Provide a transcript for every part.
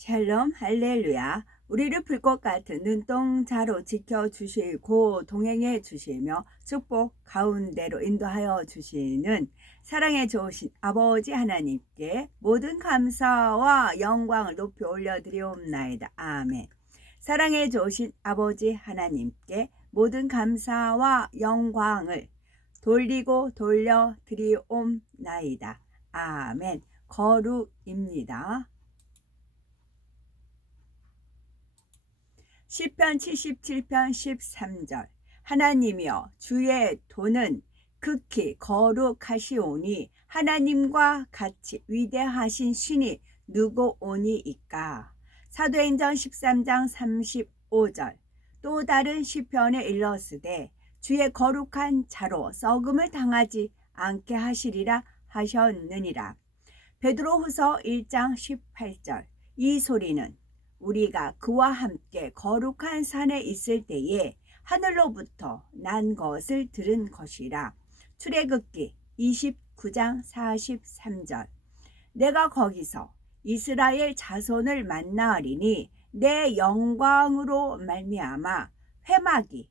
샬롬 할렐루야. 우리를 불꽃 같은 눈동자로 지켜주시고 동행해 주시며 축복 가운데로 인도하여 주시는 사랑에 좋으신 아버지 하나님께 모든 감사와 영광을 높이 올려드리옵나이다. 아멘. 사랑에 좋으신 아버지 하나님께 모든 감사와 영광을 돌리고 돌려드리옵나이다. 아멘. 거룩입니다. 시편 77편 13절. 하나님이여 주의 도는 극히 거룩하시오니 하나님과 같이 위대하신 신이 누구오니이까. 사도행전 13장 35절. 또 다른 시편에 일렀으되 주의 거룩한 자로 썩음을 당하지 않게 하시리라 하셨느니라. 베드로후서 1장 18절. 이 소리는 우리가 그와 함께 거룩한 산에 있을 때에 하늘로부터 난 것을 들은 것이라. 출애굽기 29장 43절. 내가 거기서 이스라엘 자손을 만나리니 내 영광으로 말미암아 회막이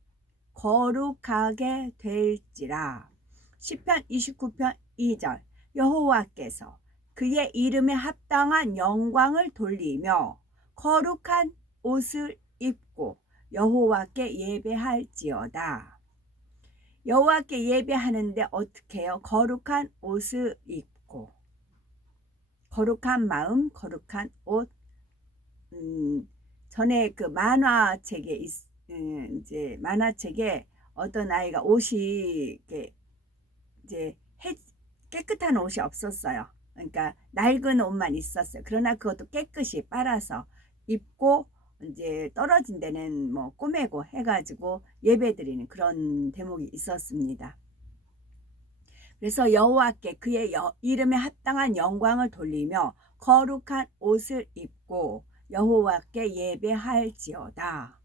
거룩하게 될지라. 시편 29편 2절. 여호와께서 그의 이름에 합당한 영광을 돌리며 거룩한 옷을 입고 여호와께 예배할지어다. 여호와께 예배하는데 어떻게 해요? 거룩한 옷을 입고. 거룩한 마음, 거룩한 옷. 전에 그 만화책에 이제 만화책에 어떤 아이가 옷이 이제 깨끗한 옷이 없었어요. 그러니까 낡은 옷만 있었어요. 그러나 그것도 깨끗이 빨아서 입고 이제 떨어진 데는 뭐 꼬매고 해가지고 예배드리는 그런 대목이 있었습니다. 그래서 여호와께 그의 이름에 합당한 영광을 돌리며 거룩한 옷을 입고 여호와께 예배할지어다.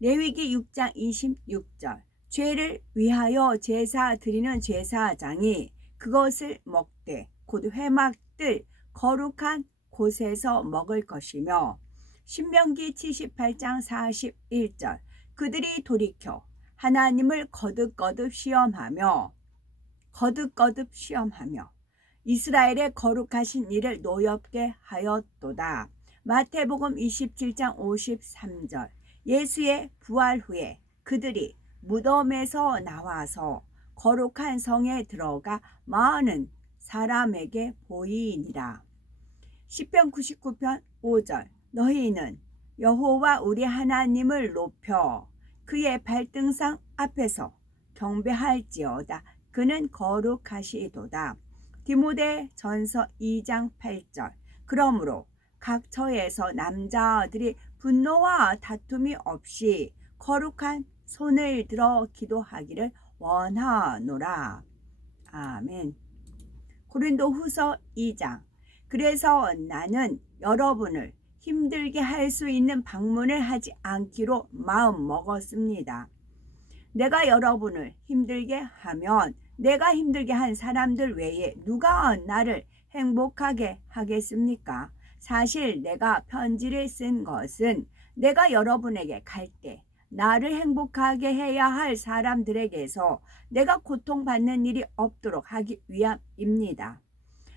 레위기 6장 26절. 죄를 위하여 제사 드리는 제사장이 그것을 먹되 곧 회막들 거룩한 곳에서 먹을 것이며. 신명기 78장 41절. 그들이 돌이켜 하나님을 거듭거듭 시험하며 이스라엘의 거룩하신 일을 노엽게 하였도다. 마태복음 27장 53절. 예수의 부활 후에 그들이 무덤에서 나와서 거룩한 성에 들어가 많은 사람에게 보이니라. 시편 99편 5절. 너희는 여호와 우리 하나님을 높여 그의 발등상 앞에서 경배할지어다. 그는 거룩하시도다. 디모데 전서 2장 8절. 그러므로 각 처에서 남자들이 분노와 다툼이 없이 거룩한 손을 들어 기도하기를 원하노라. 아멘. 고린도후서 2장. 그래서 나는 여러분을 힘들게 할 수 있는 방문을 하지 않기로 마음 먹었습니다. 내가 여러분을 힘들게 하면 내가 힘들게 한 사람들 외에 누가 나를 행복하게 하겠습니까? 사실 내가 편지를 쓴 것은 내가 여러분에게 갈 때 나를 행복하게 해야 할 사람들에게서 내가 고통받는 일이 없도록 하기 위함입니다.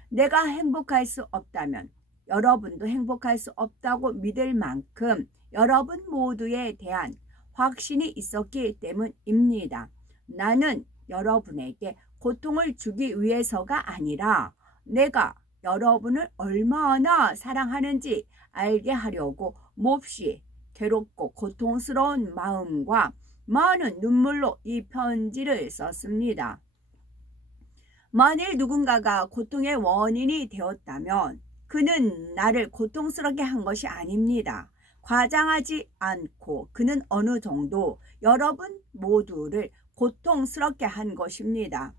내가 행복할 수 없다면 여러분도 행복할 수 없다고 믿을 만큼 여러분 모두에 대한 확신이 있었기 때문입니다. 나는 여러분에게 고통을 주기 위해서가 아니라 내가 여러분을 얼마나 사랑하는지 알게 하려고 몹시 괴롭고 고통스러운 마음과 많은 눈물로 이 편지를 썼습니다. 만일 누군가가 고통의 원인이 되었다면 그는 나를 고통스럽게 한 것이 아닙니다. 과장하지 않고 그는 어느 정도 여러분 모두를 고통스럽게 한 것입니다.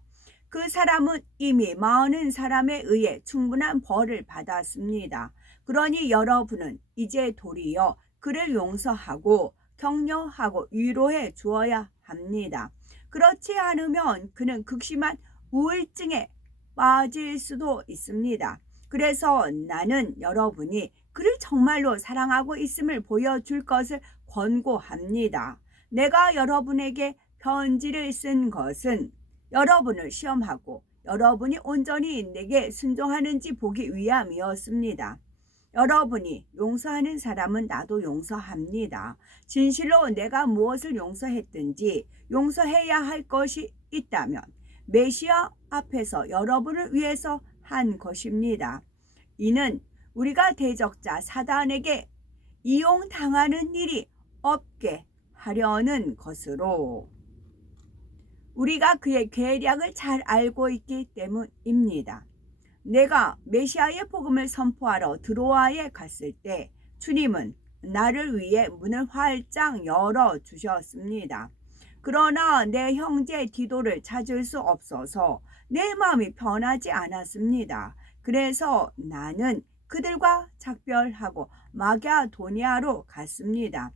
그 사람은 이미 많은 사람에 의해 충분한 벌을 받았습니다. 그러니 여러분은 이제 도리어 그를 용서하고 격려하고 위로해 주어야 합니다. 그렇지 않으면 그는 극심한 우울증에 빠질 수도 있습니다. 그래서 나는 여러분이 그를 정말로 사랑하고 있음을 보여줄 것을 권고합니다. 내가 여러분에게 편지를 쓴 것은 여러분을 시험하고 여러분이 온전히 내게 순종하는지 보기 위함이었습니다. 여러분이 용서하는 사람은 나도 용서합니다. 진실로 내가 무엇을 용서했든지 용서해야 할 것이 있다면 메시아 앞에서 여러분을 위해서 한 것입니다. 이는 우리가 대적자 사단에게 이용당하는 일이 없게 하려는 것으로 우리가 그의 계략을 잘 알고 있기 때문입니다. 내가 메시아의 복음을 선포하러 드로아에 갔을 때 주님은 나를 위해 문을 활짝 열어 주셨습니다. 그러나 내 형제 디도를 찾을 수 없어서 내 마음이 편하지 않았습니다. 그래서 나는 그들과 작별하고 마게도니아로 갔습니다.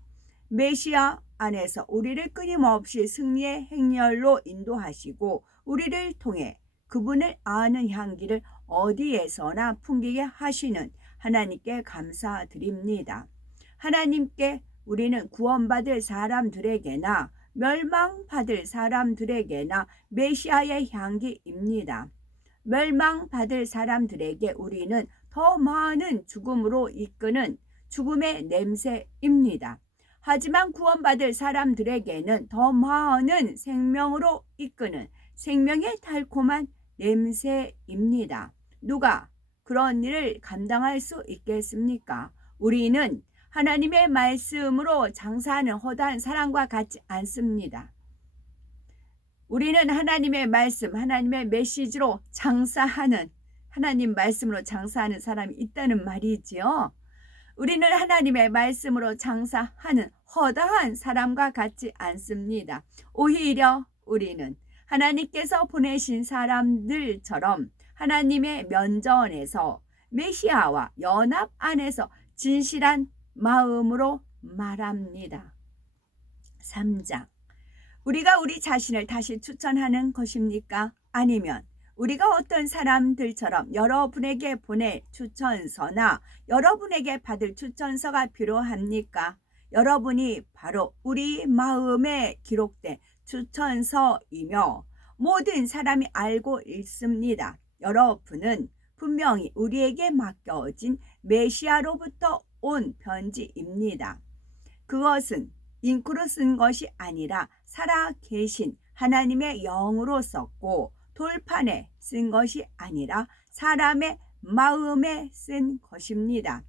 메시아 안에서 우리를 끊임없이 승리의 행렬로 인도하시고 우리를 통해 그분을 아는 향기를 어디에서나 풍기게 하시는 하나님께 감사드립니다. 하나님께 우리는 구원받을 사람들에게나 멸망받을 사람들에게나 메시아의 향기입니다. 멸망받을 사람들에게 우리는 더 많은 죽음으로 이끄는 죽음의 냄새입니다. 하지만 구원받을 사람들에게는 더 많은 생명으로 이끄는 생명의 달콤한 냄새입니다. 누가 그런 일을 감당할 수 있겠습니까? 우리는 하나님의 말씀으로 장사하는 허다한 사람과 같지 않습니다. 우리는 하나님의 말씀, 하나님의 메시지로 장사하는, 하나님 말씀으로 장사하는 사람이 있다는 말이지요. 우리는 하나님의 말씀으로 장사하는 허다한 사람과 같지 않습니다. 오히려 우리는 하나님께서 보내신 사람들처럼 하나님의 면전에서 메시아와 연합 안에서 진실한 마음으로 말합니다. 3장. 우리가 우리 자신을 다시 추천하는 것입니까? 아니면 우리가 어떤 사람들처럼 여러분에게 보낼 추천서나 여러분에게 받을 추천서가 필요합니까? 여러분이 바로 우리 마음에 기록된 추천서이며 모든 사람이 알고 있습니다. 여러분은 분명히 우리에게 맡겨진 메시아로부터 온 편지입니다. 그것은 잉크로 쓴 것이 아니라 살아계신 하나님의 영으로 썼고 돌판에 쓴 것이 아니라 사람의 마음에 쓴 것입니다.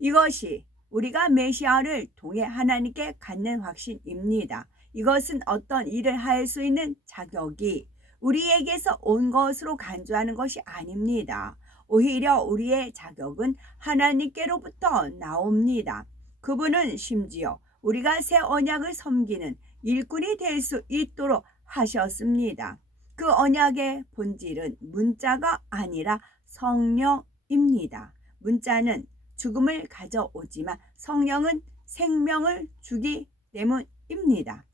이것이 우리가 메시아를 통해 하나님께 갖는 확신입니다. 이것은 어떤 일을 할 수 있는 자격이 우리에게서 온 것으로 간주하는 것이 아닙니다. 오히려 우리의 자격은 하나님께로부터 나옵니다. 그분은 심지어 우리가 새 언약을 섬기는 일꾼이 될 수 있도록 하셨습니다. 그 언약의 본질은 문자가 아니라 성령입니다. 문자는 죽음을 가져오지만 성령은 생명을 주기 때문입니다.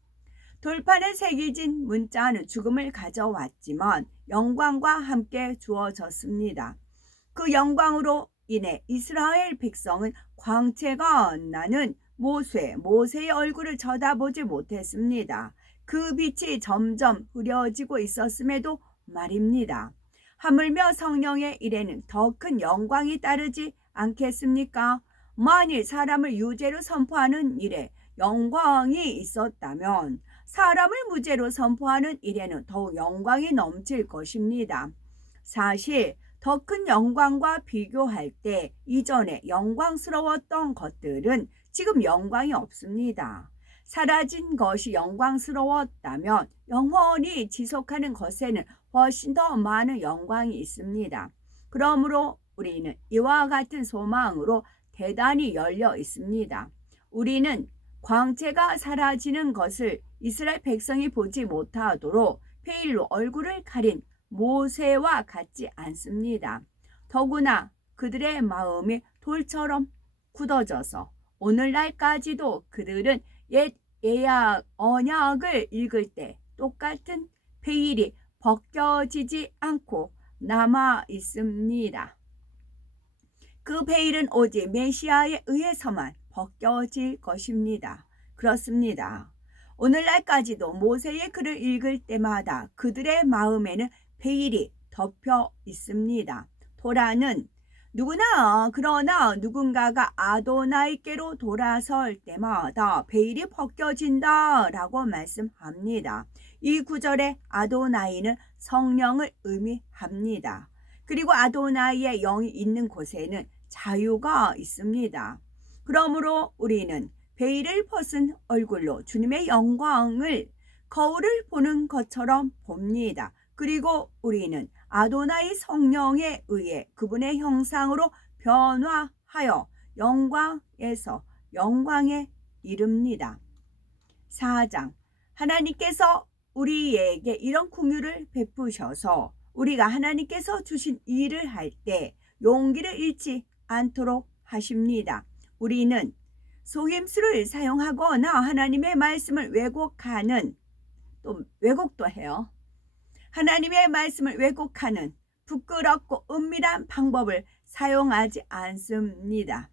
돌판에 새겨진 문자는 죽음을 가져왔지만 영광과 함께 주어졌습니다. 그 영광으로 인해 이스라엘 백성은 광채가 나는 모세의 얼굴을 쳐다보지 못했습니다. 그 빛이 점점 흐려지고 있었음에도 말입니다. 하물며 성령의 일에는 더 큰 영광이 따르지 않겠습니까? 만일 사람을 유죄로 선포하는 일에 영광이 있었다면 사람을 무죄로 선포하는 일에는 더욱 영광이 넘칠 것입니다. 사실 더 큰 영광과 비교할 때 이전에 영광스러웠던 것들은 지금 영광이 없습니다. 사라진 것이 영광스러웠다면 영원히 지속하는 것에는 훨씬 더 많은 영광이 있습니다. 그러므로 우리는 이와 같은 소망으로 대단히 열려 있습니다. 우리는 광채가 사라지는 것을 이스라엘 백성이 보지 못하도록 베일로 얼굴을 가린 모세와 같지 않습니다. 더구나 그들의 마음이 돌처럼 굳어져서 오늘날까지도 그들은 옛 예약 언약을 읽을 때 똑같은 베일이 벗겨지지 않고 남아 있습니다. 그 베일은 오직 메시아에 의해서만 벗겨질 것입니다. 그렇습니다. 오늘날까지도 모세의 글을 읽을 때마다 그들의 마음에는 베일이 덮여 있습니다. 토라는 그러나 누군가가 아도나이께로 돌아설 때마다 베일이 벗겨진다 라고 말씀합니다. 이 구절에 아도나이는 성령을 의미합니다. 그리고 아도나이의 영이 있는 곳에는 자유가 있습니다. 그러므로 우리는 베일을 벗은 얼굴로 주님의 영광을 거울을 보는 것처럼 봅니다. 그리고 우리는 아도나이 성령에 의해 그분의 형상으로 변화하여 영광에서 영광에 이릅니다. 4장 하나님께서 우리에게 이런 긍휼을 베푸셔서 우리가 하나님께서 주신 일을 할 때 용기를 잃지 않도록 하십니다. 우리는 속임수를 사용하거나 하나님의 말씀을 왜곡하는, 또 왜곡도 해요. 하나님의 말씀을 왜곡하는 부끄럽고 은밀한 방법을 사용하지 않습니다.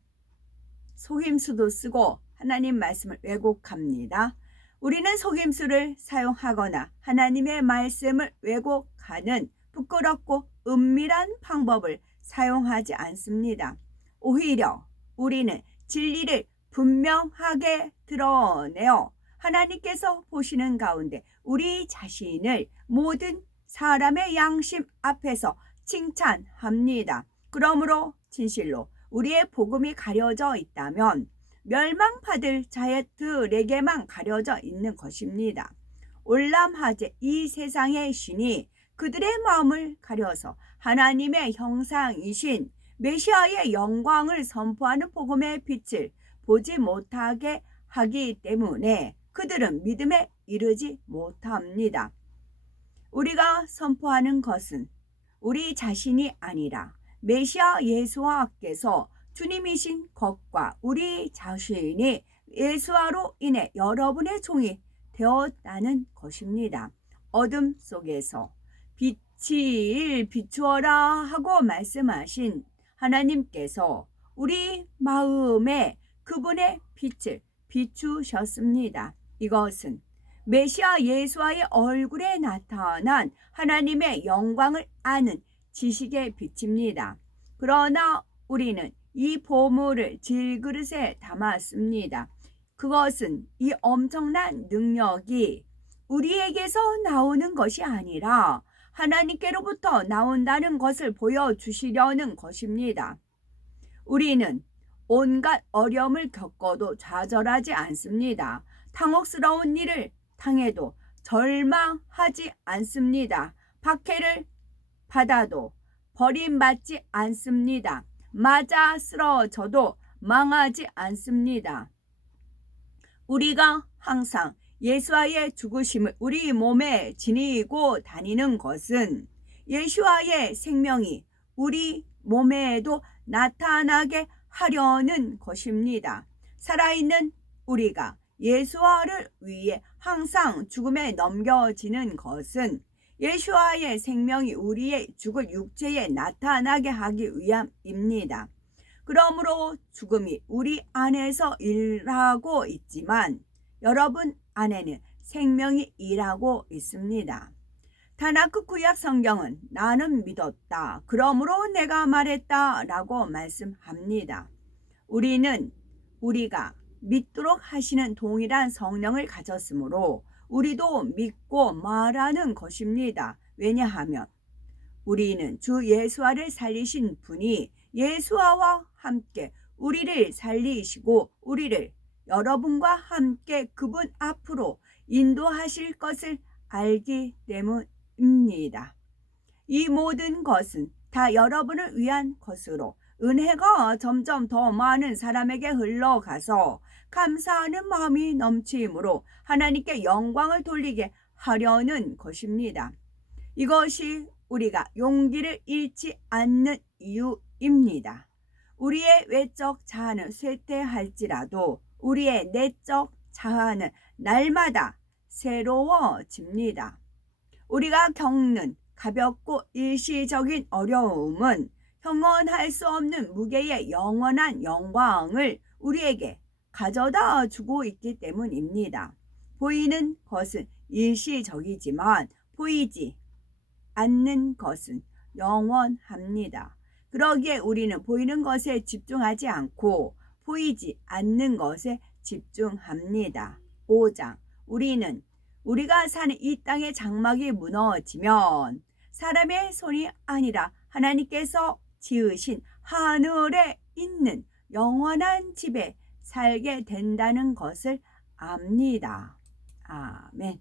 속임수도 쓰고 하나님 말씀을 왜곡합니다. 우리는 속임수를 사용하거나 하나님의 말씀을 왜곡하는 부끄럽고 은밀한 방법을 사용하지 않습니다. 오히려 우리는 진리를 분명하게 드러내어 하나님께서 보시는 가운데 우리 자신을 모든 사람의 양심 앞에서 칭찬합니다. 그러므로 진실로 우리의 복음이 가려져 있다면 멸망받을 자들에게만 가려져 있는 것입니다. 올람하제 이 세상의 신이 그들의 마음을 가려서 하나님의 형상이신 메시아의 영광을 선포하는 복음의 빛을 보지 못하게 하기 때문에 그들은 믿음에 이르지 못합니다. 우리가 선포하는 것은 우리 자신이 아니라 메시아 예수와께서 주님이신 것과 우리 자신이 예수와로 인해 여러분의 종이 되었다는 것입니다. 어둠 속에서 빛을 비추어라 하고 말씀하신 하나님께서 우리 마음에 그분의 빛을 비추셨습니다. 이것은 메시아 예수와의 얼굴에 나타난 하나님의 영광을 아는 지식의 빛입니다. 그러나 우리는 이 보물을 질그릇에 담았습니다. 그것은 이 엄청난 능력이 우리에게서 나오는 것이 아니라 하나님께로부터 나온다는 것을 보여주시려는 것입니다. 우리는 온갖 어려움을 겪어도 좌절하지 않습니다. 당혹스러운 일을 당해도 절망하지 않습니다. 박해를 받아도 버림받지 않습니다. 맞아 쓰러져도 망하지 않습니다. 우리가 항상 예수와의 죽으심을 우리 몸에 지니고 다니는 것은 예수와의 생명이 우리 몸에도 나타나게 하려는 것입니다. 살아있는 우리가 예수와를 위해 항상 죽음에 넘겨지는 것은 예수와의 생명이 우리의 죽을 육체에 나타나게 하기 위함입니다. 그러므로 죽음이 우리 안에서 일하고 있지만 여러분 안에는 생명이 일하고 있습니다. 다나크 구약 성경은 나는 믿었다, 그러므로 내가 말했다 라고 말씀합니다. 우리가 믿도록 하시는 동일한 성령을 가졌으므로 우리도 믿고 말하는 것입니다. 왜냐하면 우리는 주 예수와를 살리신 분이 예수와와 함께 우리를 살리시고 우리를 여러분과 함께 그분 앞으로 인도하실 것을 알기 때문입니다. 이 모든 것은 다 여러분을 위한 것으로 은혜가 점점 더 많은 사람에게 흘러가서 감사하는 마음이 넘치므로 하나님께 영광을 돌리게 하려는 것입니다. 이것이 우리가 용기를 잃지 않는 이유입니다. 우리의 외적 자아는 쇠퇴할지라도 우리의 내적 자아는 날마다 새로워집니다. 우리가 겪는 가볍고 일시적인 어려움은 형언할 수 없는 무게의 영원한 영광을 우리에게 가져다 주고 있기 때문입니다. 보이는 것은 일시적이지만 보이지 않는 것은 영원합니다. 그러기에 우리는 보이는 것에 집중하지 않고 보이지 않는 것에 집중합니다. 5장 우리가 사는 이 땅의 장막이 무너지면 사람의 손이 아니라 하나님께서 지으신 하늘에 있는 영원한 집에 살게 된다는 것을 압니다. 아멘.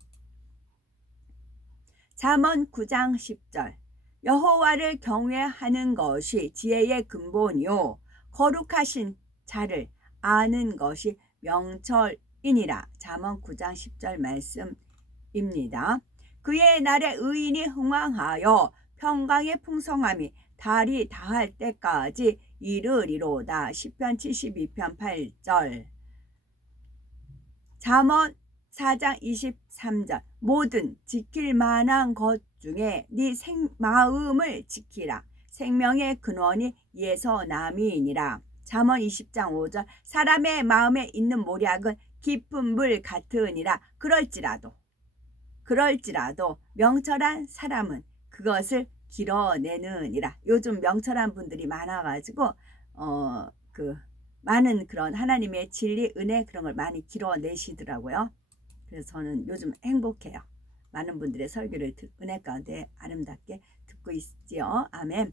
잠언 9장 10절 여호와를 경외하는 것이 지혜의 근본이요 거룩하신 자를 아는 것이 명철이니라. 잠언 9장 10절 말씀입니다. 그의 날에 의인이 흥왕하여 평강의 풍성함이 달이 다할 때까지 이르리로다. 시편 72편 8절. 잠언 4장 23절 모든 지킬 만한 것 중에 네 마음을 지키라. 생명의 근원이 예서남이니라. 잠언 20장 5절 사람의 마음에 있는 모략은 깊은 물 같으니라. 그럴지라도 명철한 사람은 그것을 길어내느니라. 요즘 명철한 분들이 많아가지고 많은 그런 하나님의 진리, 은혜 그런 걸 많이 길어내시더라고요. 그래서 저는 요즘 행복해요. 많은 분들의 설교를 은혜 가운데 아름답게 듣고 있지요. 아멘.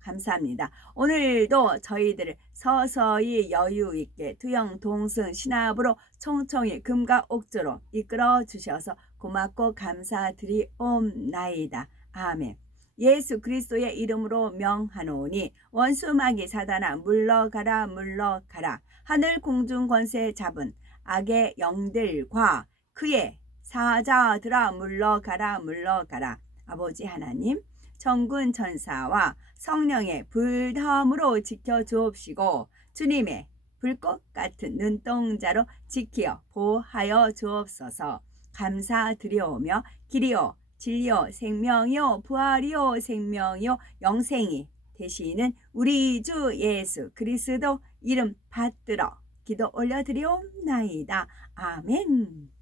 감사합니다. 오늘도 저희들을 서서히 여유 있게 투영 동승 신압으로 총총히 금과 옥조로 이끌어 주셔서 고맙고 감사드리옵나이다. 아멘. 예수 그리스도의 이름으로 명하노니 원수마귀 사단아 물러가라 물러가라. 하늘 공중 권세 잡은 악의 영들과 그의 사자들아 물러가라 물러가라. 아버지 하나님 천군 천사와 성령의 불담으로 지켜주옵시고 주님의 불꽃 같은 눈동자로 지키어 보호하여 주옵소서. 감사드리오며 길이요 진리요 생명이요 부활이요 생명이요 영생이 되시는 우리 주 예수 그리스도 이름 받들어 기도 올려드리옵나이다. 아멘.